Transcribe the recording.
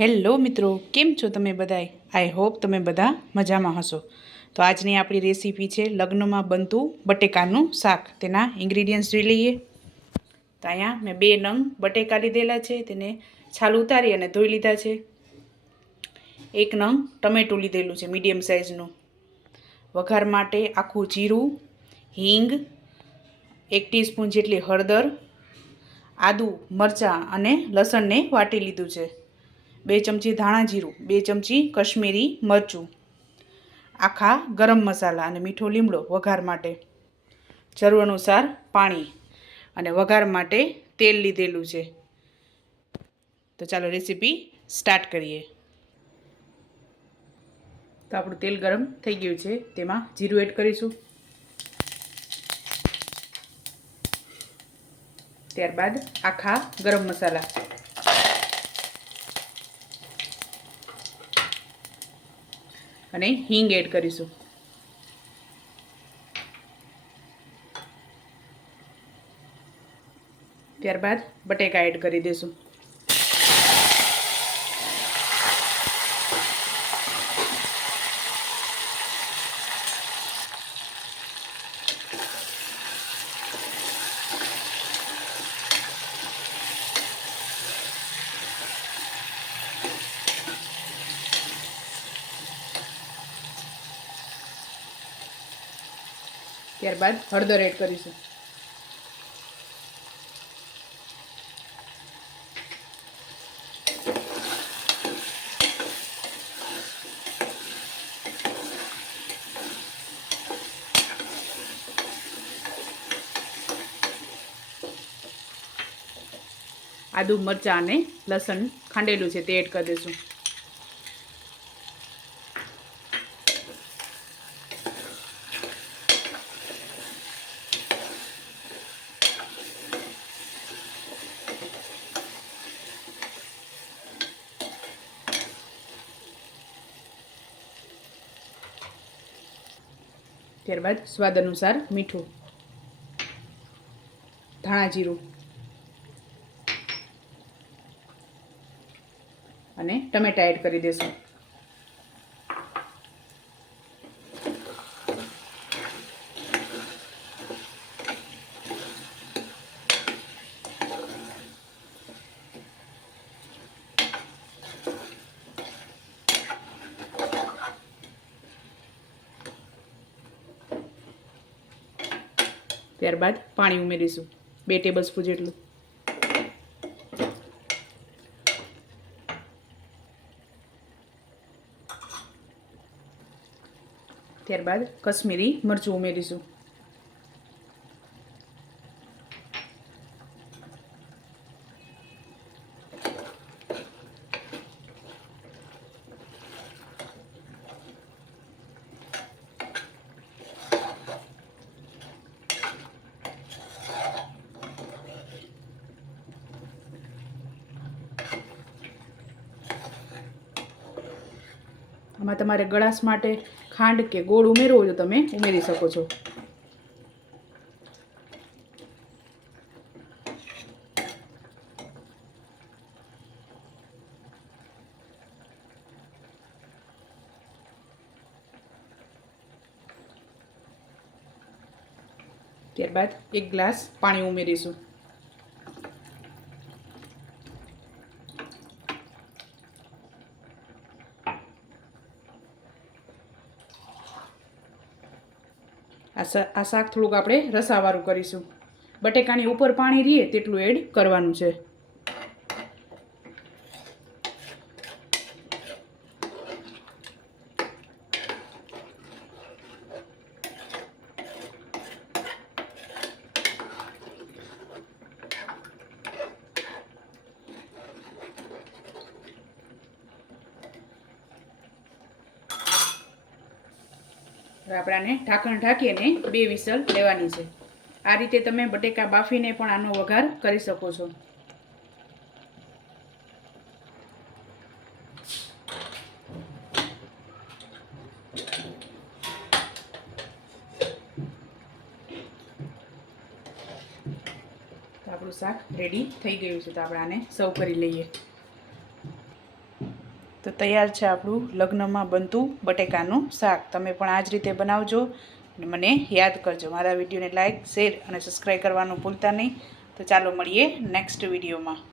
Hello મિત્રો, કેમ છો તમે બધાય? આઈ હોપ તમે બધા મજામાં હશો. તો આજની આપણી રેસીપી છે લગ્નમાં બનતું બટેકાનું શાક. તેના ઇન્ગ્રીડિયન્ટ્સ જોઈ લઈએ. તો અહીંયા મેં 2 નંગ બટેકા લીધેલા છે, તેને છાલ ઉતારી અને ધોઈ લીધા છે. 1 નંગ ટમેટું લીધેલું છે મીડિયમ સાઇઝનું. વઘાર માટે આખું જીરું, હિંગ, 1 ટીસ્પૂન જેટલી હળદર, આદું, મરચાં અને લસણને વાટી લીધું છે. 2 ચમચી ધાણા જીરું, 2 ચમચી કશ્મીરી મરચું, આખા ગરમ મસાલા અને મીઠો લીમડો વઘાર માટે, જરૂર અનુસાર પાણી અને વઘાર માટે તેલ લીધેલું છે. તો ચાલો રેસીપી સ્ટાર્ટ કરીએ. તો આપણું તેલ ગરમ થઈ ગયું છે, તેમાં જીરું એડ કરીશું. ત્યારબાદ આખા ગરમ મસાલા, અને હિંગ એડ કરીશું. ત્યારબાદ બટેકા એડ કરી દઈશું. ત્યારબાદ હળદર એડ કરીશું. આદુ, મરચાં અને લસણ ખાંડેલું છે તે એડ કરી દઈશું. ત્યારબાદ સ્વાદ અનુસાર મીઠું, ધાણા જીરું અને ટમેટા એડ કરી દઈશું. ત્યારબાદ પાણી ઉમેરીશું, 2 ટેબલસ્પૂન જેટલું. ત્યારબાદ કશ્મીરી મરચું ઉમેરીશું. આમાં તમારે ગળાશ માટે ખાંડ કે ગોળ ઉમેરવો હોય તો તમે ઉમેરી શકો છો. ત્યારબાદ 1 ગ્લાસ પાણી ઉમેરીશું. આ શાક થોડુંક આપણે રસાવાળું કરીશું. બટેકાની ઉપર પાણી રહે તેટલું એડ કરવાનું છે. હવે આપણાને ઢાંકણ ઢાંકીને 2 વિસલ લેવાની છે. આ રીતે તમે બટેકા બાફીને પણ આનો વઘાર કરી શકો છો. તો આપણું શાક રેડી થઈ ગયું છે. તો આપણે આને સર્વ કરી લઈએ. તો તૈયાર છે આપણું લગ્નમાં બનતું બટેકાનું શાક. તમે પણ આ જ રીતે બનાવજો અને મને યાદ કરજો. મારા વિડીયોને લાઇક, શેર અને સબસ્ક્રાઈબ કરવાનું ભૂલતા નહીં. તો ચાલો મળીએ નેક્સ્ટ વિડીયોમાં.